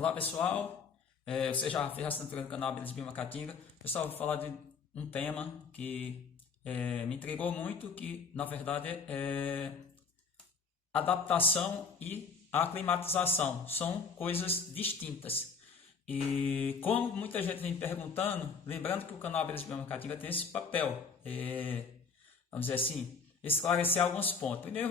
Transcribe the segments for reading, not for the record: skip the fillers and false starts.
Olá pessoal, você já fez a assinatura do canal Abelhas Biomacatinga. Pessoal, vou falar de um tema que me intrigou muito, que na verdade é adaptação e aclimatização, são coisas distintas. E como muita gente vem perguntando, lembrando que o canal Abelhas Biomacatinga tem esse papel, vamos dizer assim, esclarecer alguns pontos. Primeiro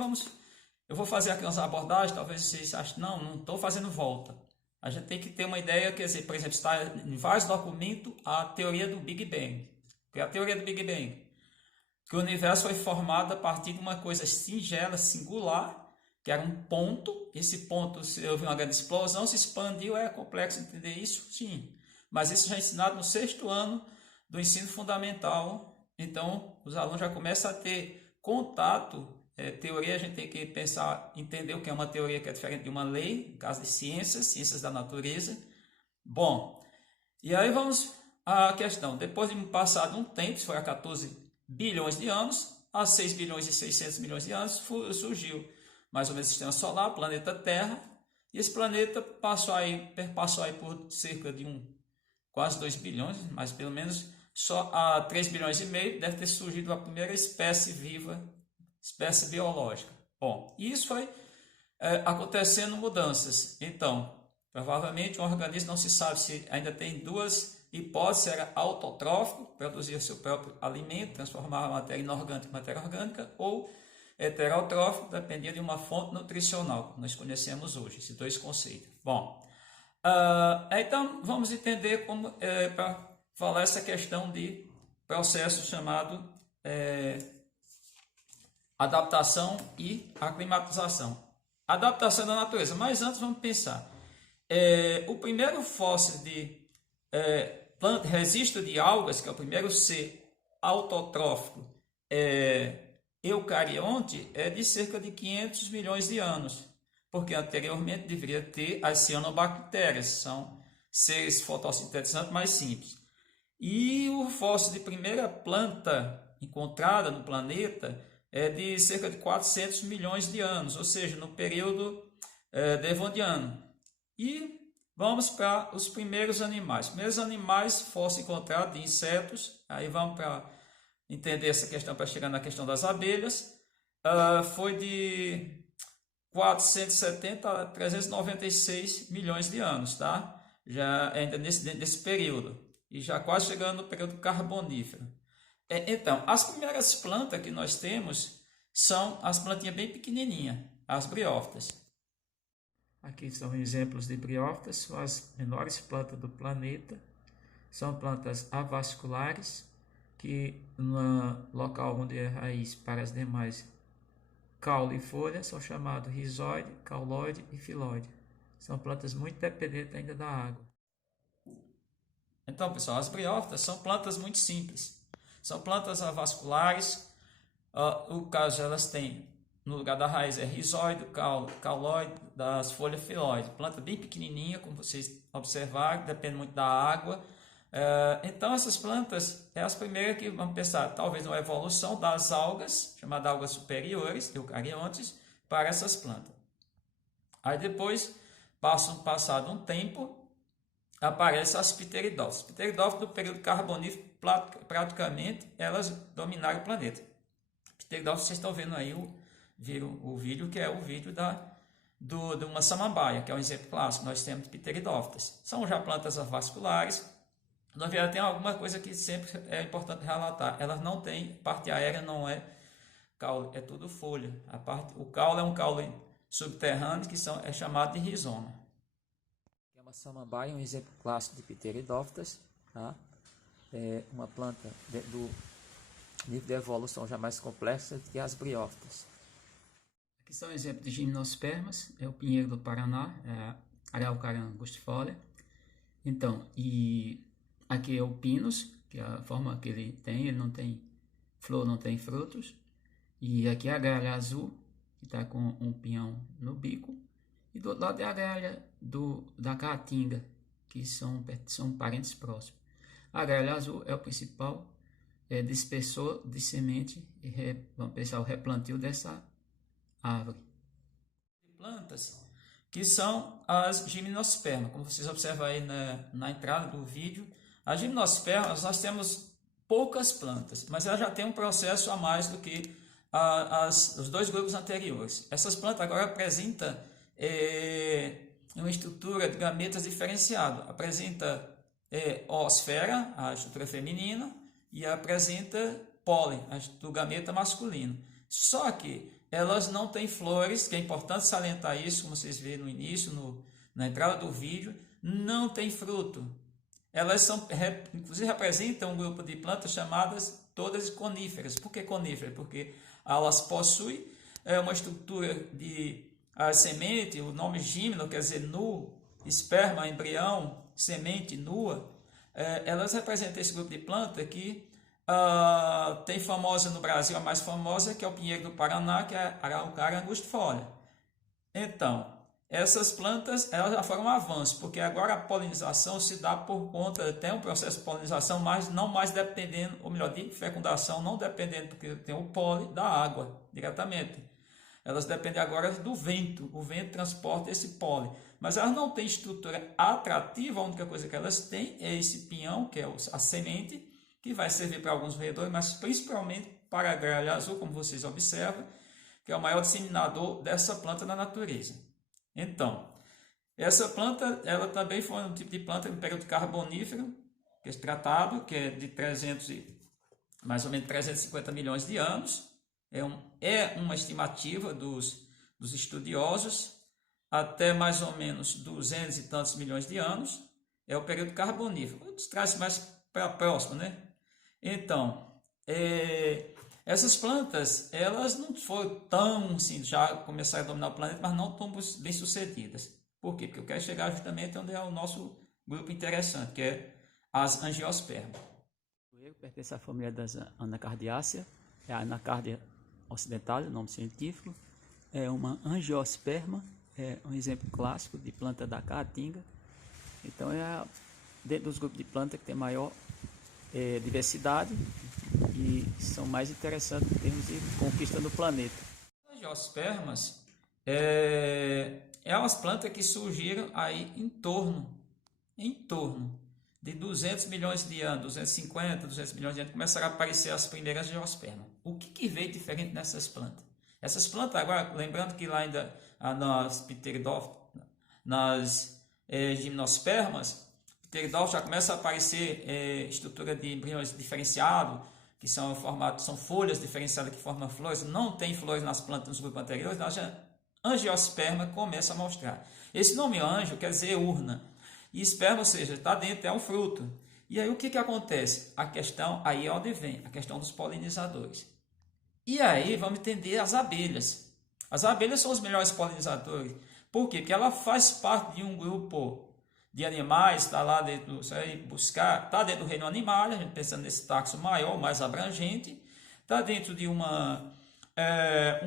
eu vou fazer aqui umas abordagens, talvez vocês achem, não estou fazendo volta. A gente tem que ter uma ideia, quer dizer, por exemplo, está em vários documentos a teoria do Big Bang. Que é a teoria do Big Bang? Que o universo foi formado a partir de uma coisa singela, singular, que era um ponto. Esse ponto, se houve uma grande explosão, se expandiu. É complexo entender isso? Sim. Mas isso já é ensinado no 6º ano do ensino fundamental. Então, os alunos já começam a ter contato. Teoria, a gente tem que pensar, entender o que é uma teoria, que é diferente de uma lei, no caso de ciências da natureza. Bom, e aí vamos à questão. Depois de passado um tempo, isso foi há 14 bilhões de anos, há 6 bilhões e 600 milhões de anos, surgiu mais ou menos o sistema solar, o planeta Terra, e esse planeta perpassou aí por cerca de quase 2 bilhões, mas pelo menos só há 3 bilhões e meio deve ter surgido a primeira espécie viva, espécie biológica. Bom, isso foi acontecendo mudanças. Então, provavelmente um organismo, não se sabe se ainda tem duas hipóteses: era autotrófico, produzir o seu próprio alimento, transformar a matéria inorgânica em matéria orgânica, ou heterotrófico, dependia de uma fonte nutricional, que nós conhecemos hoje, esses dois conceitos. Bom, então vamos entender como, para falar essa questão de processo chamado adaptação e aclimatização. Adaptação da natureza. Mas antes vamos pensar. O primeiro fóssil de registro de algas, que é o primeiro ser autotrófico eucarionte, é de cerca de 500 milhões de anos. Porque anteriormente deveria ter as cianobactérias, são seres fotossintetizantes mais simples. E o fóssil de primeira planta encontrada no planeta é de cerca de 400 milhões de anos, ou seja, no período devoniano. E vamos para os primeiros animais. Os primeiros animais fósseis encontrados de insetos, aí vamos para entender essa questão, para chegar na questão das abelhas, foi de 470 a 396 milhões de anos, tá? Já ainda nesse período, e já quase chegando no período carbonífero. Então, as primeiras plantas que nós temos são as plantinhas bem pequenininhas, as briófitas. Aqui são exemplos de briófitas, são as menores plantas do planeta. São plantas avasculares, que no local onde é raiz para as demais caule e folha são chamados rizoide, cauloide e filóide. São plantas muito dependentes ainda da água. Então, pessoal, as briófitas são plantas muito simples. São plantas avasculares. O caso, elas têm, no lugar da raiz, é rizoide, cauloide, das folhas filóide. Planta bem pequenininha, como vocês observaram, depende muito da água. Então, essas plantas é as primeiras que vamos pensar, talvez, uma evolução das algas, chamadas algas superiores, eucariontes, para essas plantas. Aí depois, passado um tempo, aparecem as pteridófitas. Pteridófitas, do período carbonífero, praticamente, elas dominaram o planeta. Pteridófitas, vocês estão vendo aí o vídeo, que é o vídeo de uma samambaia, que é um exemplo clássico. Nós temos pteridófitas. São já plantas avasculares. Na verdade, tem alguma coisa que sempre é importante relatar. Elas não têm, parte aérea não é caule, é tudo folha. O caule é um caule subterrâneo, que é chamado de rizoma. É uma samambaia, um exemplo clássico de pteridófitas, tá? É uma planta do nível de evolução já mais complexa que as briófitas. Aqui são exemplos de gimnospermas, é o pinheiro do Paraná, Araucaria angustifolia. Então, e aqui é o pinus, que é a forma que ele não tem flor, não tem frutos. E aqui é a gralha azul, que está com um pinhão no bico. E do outro lado é a gralha da caatinga, que são parentes próximos. A gralha azul é o principal dispersor de semente, vamos pensar o replantio dessa árvore. Plantas que são as gimnospermas. Como vocês observam aí na entrada do vídeo, as gimnospermas nós temos poucas plantas, mas ela já tem um processo a mais do que os dois grupos anteriores. Essas plantas agora apresentam uma estrutura de gametas diferenciada. Apresenta oosfera, a estrutura feminina, e apresenta pólen, do gameta masculino. Só que elas não têm flores, que é importante salientar isso, como vocês viram no início, na entrada do vídeo, não tem fruto. Elas inclusive representam um grupo de plantas chamadas todas coníferas. Por que coníferas? Porque elas possuem uma estrutura de semente, o nome gímeno quer dizer nu, esperma, embrião, semente nua. Elas representam esse grupo de planta que tem famosa no Brasil, a mais famosa, que é o pinheiro do Paraná, que é a Araucária angustifolia. Então, essas plantas elas já foram um avanço, porque agora a polinização se dá por conta, tem um processo de polinização, mas não mais dependendo, ou melhor, de fecundação, não dependendo, porque tem o pólen da água diretamente. Elas dependem agora do vento, o vento transporta esse pólen, mas elas não têm estrutura atrativa, a única coisa que elas têm é esse pinhão, que é a semente, que vai servir para alguns roedores, mas principalmente para a gralha azul, como vocês observam, que é o maior disseminador dessa planta na natureza. Então, essa planta, ela também foi um tipo de planta no período carbonífero, que é tratado, que é de mais ou menos 350 milhões de anos. É uma estimativa dos estudiosos, até mais ou menos 200 e tantos milhões de anos, é o período carbonífero. Traz mais para próximo, né? Então, essas plantas, elas não foram tão, assim, já começaram a dominar o planeta, mas não tão bem sucedidas. Por quê? Porque eu quero chegar justamente onde é o nosso grupo interessante, que é as angiospermas. Pertence à família das Anacardiáceas, é a Anacardia occidental, o nome científico. É uma angiosperma, é um exemplo clássico de planta da caatinga. Então, dentro dos grupos de planta que tem maior diversidade e são mais interessantes em termos de conquista do planeta. As angiospermas é umas plantas que surgiram aí em torno de 200 milhões de anos, 250, 200 milhões de anos, começaram a aparecer as primeiras angiospermas. O que veio diferente nessas plantas? Essas plantas agora, lembrando que lá ainda nas pteridófitas, nas gimnospermas, pteridófitos já começa a aparecer estrutura de embriões diferenciados, que são folhas diferenciadas que formam flores. Não tem flores nas plantas nos grupos anteriores, então a angiosperma começa a mostrar. Esse nome anjo quer dizer urna, e esperma, ou seja, está dentro, é um fruto. E aí o que acontece? A questão, aí é onde vem, a questão dos polinizadores. E aí vamos entender as abelhas. As abelhas são os melhores polinizadores. Por quê? Porque ela faz parte de um grupo de animais, está lá dentro, está dentro do reino animal, a gente pensando nesse taxo maior, mais abrangente, está dentro de um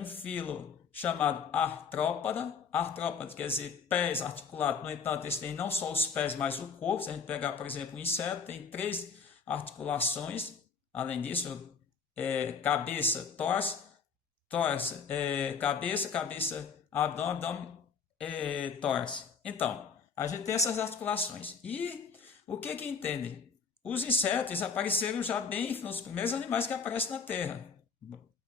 filo chamado artrópoda. Artrópoda quer dizer pés articulados, no entanto, eles têm não só os pés, mas o corpo. Se a gente pegar, por exemplo, um inseto, tem 3 articulações, além disso, cabeça, tórax, cabeça, abdômen, tórax. Então, a gente tem essas articulações. E o que entendem? Os insetos apareceram já bem nos primeiros animais que aparecem na Terra,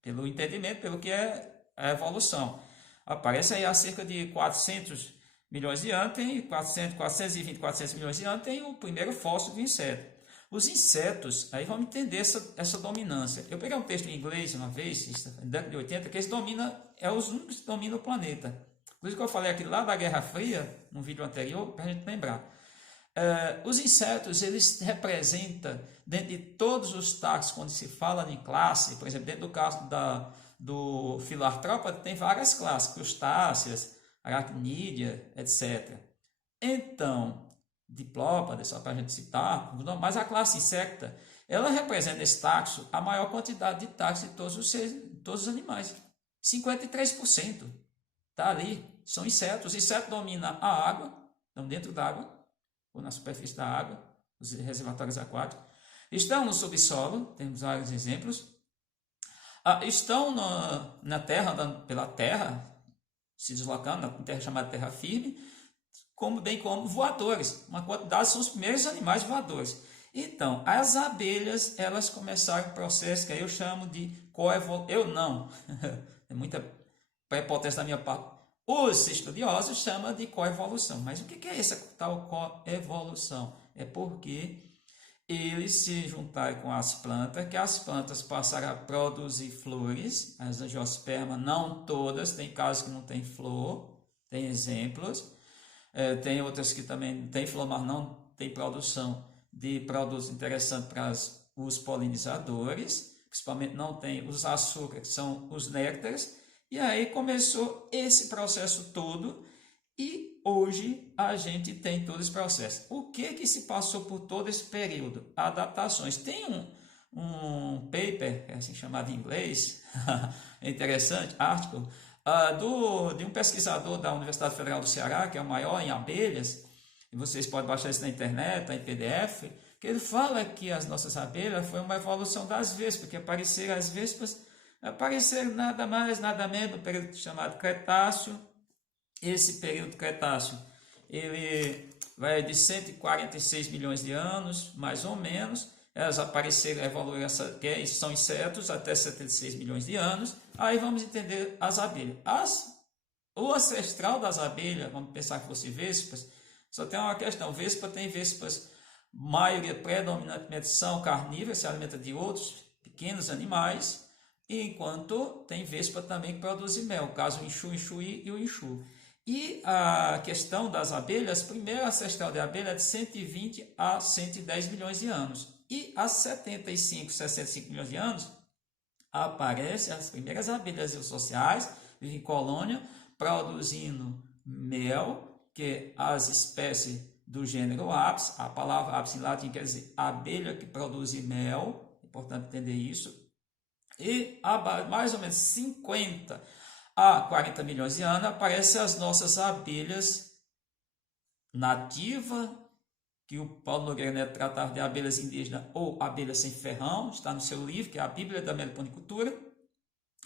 pelo entendimento, pelo que é a evolução. Aparece aí há cerca de 400 milhões de anos, tem 420 milhões de anos, tem o primeiro fóssil do inseto. Os insetos, aí vamos entender essa dominância. Eu peguei um texto em inglês uma vez, na década de 80, que eles os únicos que dominam o planeta. Inclusive, que eu falei aqui lá da Guerra Fria, no vídeo anterior, para a gente lembrar. Os insetos, eles representam, dentro de todos os taxos, quando se fala em classe, por exemplo, dentro do caso do filartrópode, tem várias classes, crustáceas, aracnídea, etc. Então, diplópodes, só para a gente citar, mas a classe insecta, ela representa nesse taxo a maior quantidade de taxos de todos os animais. 53% está ali, são insetos. Os insetos dominam a água, estão dentro da água, ou na superfície da água, os reservatórios aquáticos. Estão no subsolo, temos vários exemplos. Estão na terra, andando pela terra, se deslocando na terra chamada terra firme, bem como voadores. Uma quantidade são os primeiros animais voadores. Então, as abelhas, elas começaram o processo que eu chamo de coevolução. Eu não, é muita prepotência da minha parte. Os estudiosos chamam de coevolução. Mas o que é essa tal coevolução? É porque eles se juntaram com as plantas, que as plantas passaram a produzir flores, as angiospermas, não todas, tem casos que não tem flor, tem exemplos, tem outras que também tem flor, mas não tem produção de produtos interessantes para os polinizadores, principalmente não tem os açúcares, que são os néctares, e aí começou esse processo todo, e hoje a gente tem todo esse processo. O que se passou por todo esse período? Adaptações. Tem um paper, é assim chamado em inglês, é interessante, article, de um pesquisador da Universidade Federal do Ceará, que é o maior em abelhas, e vocês podem baixar isso na internet, está em PDF, que ele fala que as nossas abelhas foi uma evolução das vespas, que apareceram as vespas, apareceram nada mais, nada menos no período chamado Cretáceo. Esse período Cretáceo, ele vai de 146 milhões de anos, mais ou menos. Elas apareceram, evoluíram, que são insetos, até 76 milhões de anos. Aí vamos entender as abelhas. O ancestral das abelhas, vamos pensar que fosse vespas, só tem uma questão. Vespa tem vespas, maioria predominantemente são carnívoras, se alimenta de outros pequenos animais, enquanto tem vespa também que produz mel, o caso o enxu, enxuí e o enxu. E a questão das abelhas, primeiro ancestral de abelha é de 120 a 110 milhões de anos. E há 75, 65 milhões de anos, aparecem as primeiras abelhas sociais, vivem em colônia, produzindo mel, que as espécies do gênero Apis, a palavra Apis em latim quer dizer abelha que produz mel, é importante entender isso. E há mais ou menos 50 a 40 milhões de anos aparecem as nossas abelhas nativas, que o Paulo Nogueira Neto tratava de abelhas indígenas ou abelhas sem ferrão, está no seu livro, que é a Bíblia da Meliponicultura.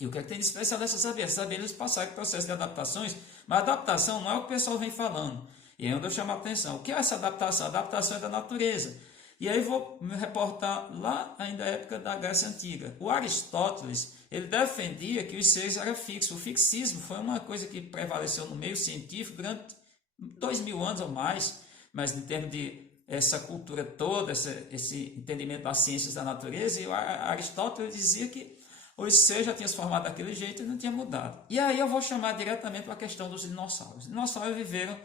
E o que é que tem de especial dessas abelhas? As abelhas passaram por processo de adaptações, mas a adaptação não é o que o pessoal vem falando. E aí onde eu chamo a atenção. O que é essa adaptação? A adaptação é da natureza. E aí vou me reportar lá ainda na época da Grécia Antiga. O Aristóteles, ele defendia que os seres eram fixos. O fixismo foi uma coisa que prevaleceu no meio científico durante 2000 anos ou mais, mas em termos de essa cultura toda, esse entendimento das ciências da natureza, e o Aristóteles dizia que os seres já tinham se formado daquele jeito e não tinha mudado. E aí eu vou chamar diretamente para a questão dos dinossauros. Os dinossauros viveram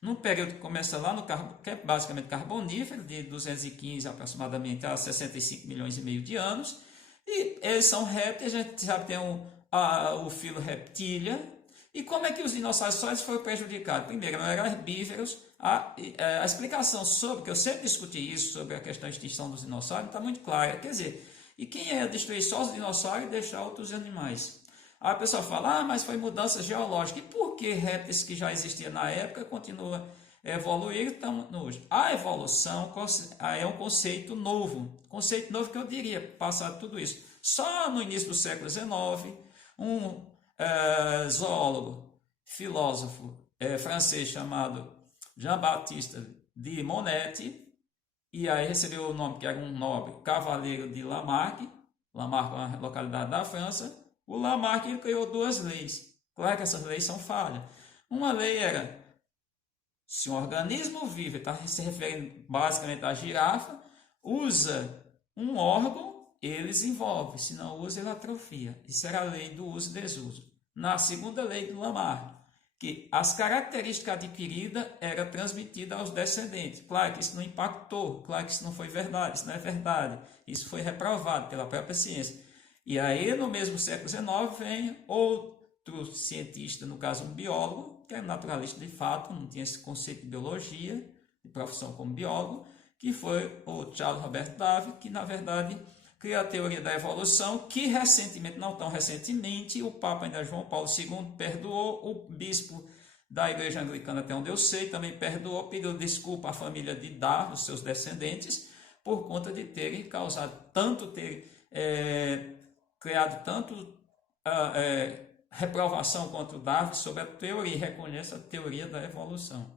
num período que começa lá no que é basicamente carbonífero, de 215 aproximadamente a 65 milhões e meio de anos, e eles são répteis, a gente sabe que tem o filo reptilia. E como é que os dinossauros só foram prejudicados? Primeiro, não eram herbívoros. A explicação sobre, que eu sempre discuti isso, sobre a questão da extinção dos dinossauros, não está muito clara. Quer dizer, e quem ia destruir só os dinossauros e deixar outros animais? Aí a pessoa fala, mas foi mudança geológica. E por que répteis que já existiam na época continuam a evoluir e estão hoje? A evolução é um conceito novo. Conceito novo que eu diria, passado tudo isso. Só no início do século XIX, um zoólogo, filósofo francês chamado Jean-Baptiste de Monet, e aí recebeu o nome que era um nobre, Cavaleiro de Lamarck. Lamarck é uma localidade da França. O Lamarck ele criou duas leis. Claro que essas leis são falhas. Uma lei era, se um organismo vivo, está se referindo basicamente à girafa, usa um órgão, ele desenvolve, se não usa, ele atrofia. Isso era a lei do uso e desuso. Na segunda lei do Lamarck, que as características adquiridas eram transmitidas aos descendentes. Claro que isso não impactou, claro que isso não foi verdade, isso não é verdade. Isso foi reprovado pela própria ciência. E aí, no mesmo século XIX, vem outro cientista, no caso um biólogo, que é naturalista de fato, não tinha esse conceito de biologia, de profissão como biólogo, que foi o Charles Robert Darwin, que na verdade criou a teoria da evolução, que recentemente, não tão recentemente, o Papa ainda João Paulo II perdoou, o bispo da Igreja Anglicana, até onde eu sei, também perdoou, pediu desculpa à família de Darwin, os seus descendentes, por conta de terem causado tanto, criado tanto reprovação contra o Darwin sobre a teoria, reconhece a teoria da evolução.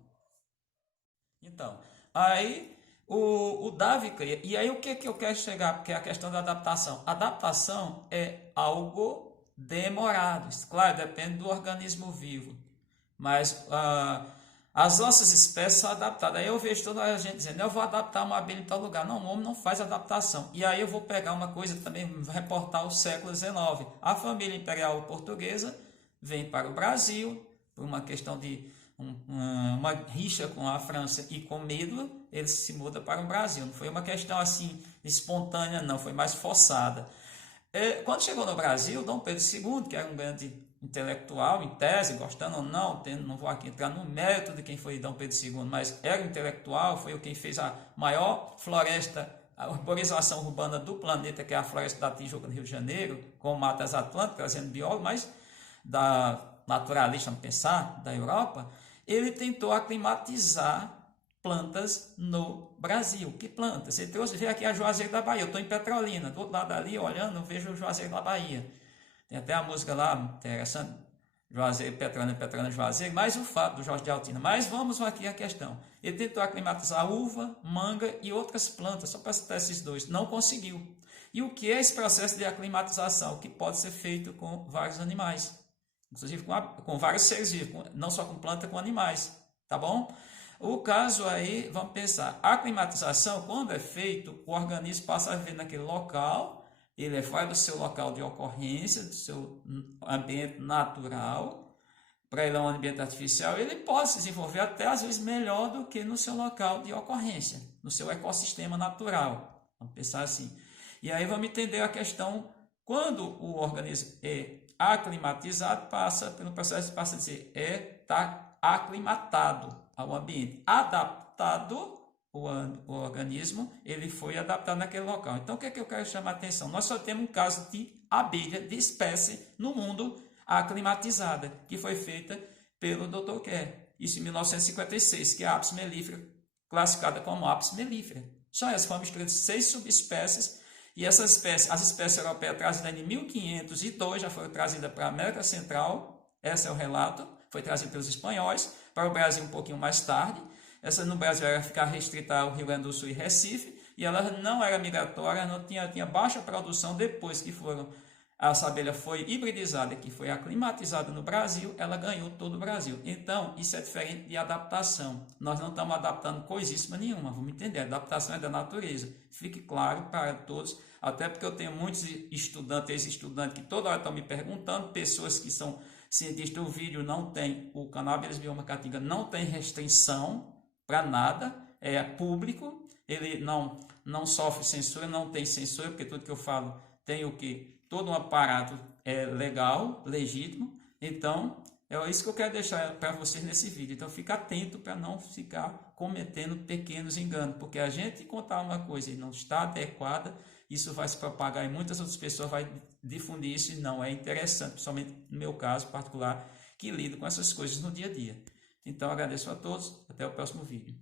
Então, aí o Darwin cria, e aí o que eu quero chegar, porque é a questão da adaptação. Adaptação é algo demorado, claro, depende do organismo vivo, mas as nossas espécies são adaptadas. Aí eu vejo toda a gente dizendo, eu vou adaptar uma abelha em tal lugar. Não, o homem não faz adaptação. E aí eu vou pegar uma coisa também, reportar o século XIX. A família imperial portuguesa vem para o Brasil, por uma questão de uma rixa com a França e com medo, ele se muda para o Brasil. Não foi uma questão assim espontânea, não, foi mais forçada. Quando chegou no Brasil, Dom Pedro II, que era um grande intelectual, em tese, gostando ou não, não vou aqui entrar no mérito de quem foi Dom Pedro II, mas era intelectual, foi quem fez a maior floresta, a urbanização urbana do planeta, que é a Floresta da Tijuca, no Rio de Janeiro, com Matas Atlânticas, trazendo biólogos, mas da naturalista, vamos pensar, da Europa, ele tentou aclimatizar plantas no Brasil. Que plantas? Ele trouxe, veio aqui a Juazeiro da Bahia. Eu estou em Petrolina, do outro lado ali, olhando, eu vejo o Juazeiro da Bahia. Tem até a música lá, interessante, Juazeiro, Petrolina, Petrolina, Juazeiro, mais o fato do Jorge de Altina. Mas vamos aqui à questão. Ele tentou aclimatizar uva, manga e outras plantas, só para citar esses dois. Não conseguiu. E o que é esse processo de aclimatização? Que pode ser feito com vários animais, inclusive com vários seres vivos, não só com planta, com animais, tá bom? O caso aí, vamos pensar, a aclimatização, quando é feito, o organismo passa a viver naquele local, ele vai do seu local de ocorrência, do seu ambiente natural, para ir a um ambiente artificial, ele pode se desenvolver até às vezes melhor do que no seu local de ocorrência, no seu ecossistema natural. Vamos pensar assim. E aí vamos entender a questão, quando o organismo é aclimatizado, passa pelo processo, passa a dizer, está aclimatado ao ambiente. Adaptado, o organismo, ele foi adaptado naquele local. Então, o que é que eu quero chamar a atenção? Nós só temos um caso de abelha, de espécie, no mundo aclimatizada, que foi feita pelo Dr. Kerr, isso em 1956, que é a Apis mellifera, classificada como Apis mellifera. Só essa foi uma mistura de 6 subespécies, e essas espécies, as espécies europeias trazidas em 1502, já foram trazidas para a América Central, esse é o relato, foi trazido pelos espanhóis, para o Brasil um pouquinho mais tarde. Essa no Brasil era ficar restrita ao Rio Grande do Sul e Recife, e ela não era migratória, não tinha baixa produção. Depois que essa abelha foi hibridizada, que foi aclimatizada no Brasil, ela ganhou todo o Brasil. Então, isso é diferente de adaptação. Nós não estamos adaptando coisíssima nenhuma, vamos entender, a adaptação é da natureza. Fique claro para todos, até porque eu tenho muitos estudantes, ex-estudantes, que toda hora estão me perguntando, pessoas que são cientistas. O vídeo não tem, o canal Abelhas Bioma Caatinga não tem restrição para nada, é público, ele não sofre censura, não tem censura, porque tudo que eu falo tem o que? Todo um aparato legal, legítimo. Então, é isso que eu quero deixar para vocês nesse vídeo. Então, fica atento para não ficar cometendo pequenos enganos, porque a gente contar uma coisa e não está adequada, isso vai se propagar e muitas outras pessoas vão difundir isso e não é interessante, principalmente no meu caso particular, que lido com essas coisas no dia a dia. Então, agradeço a todos, até o próximo vídeo.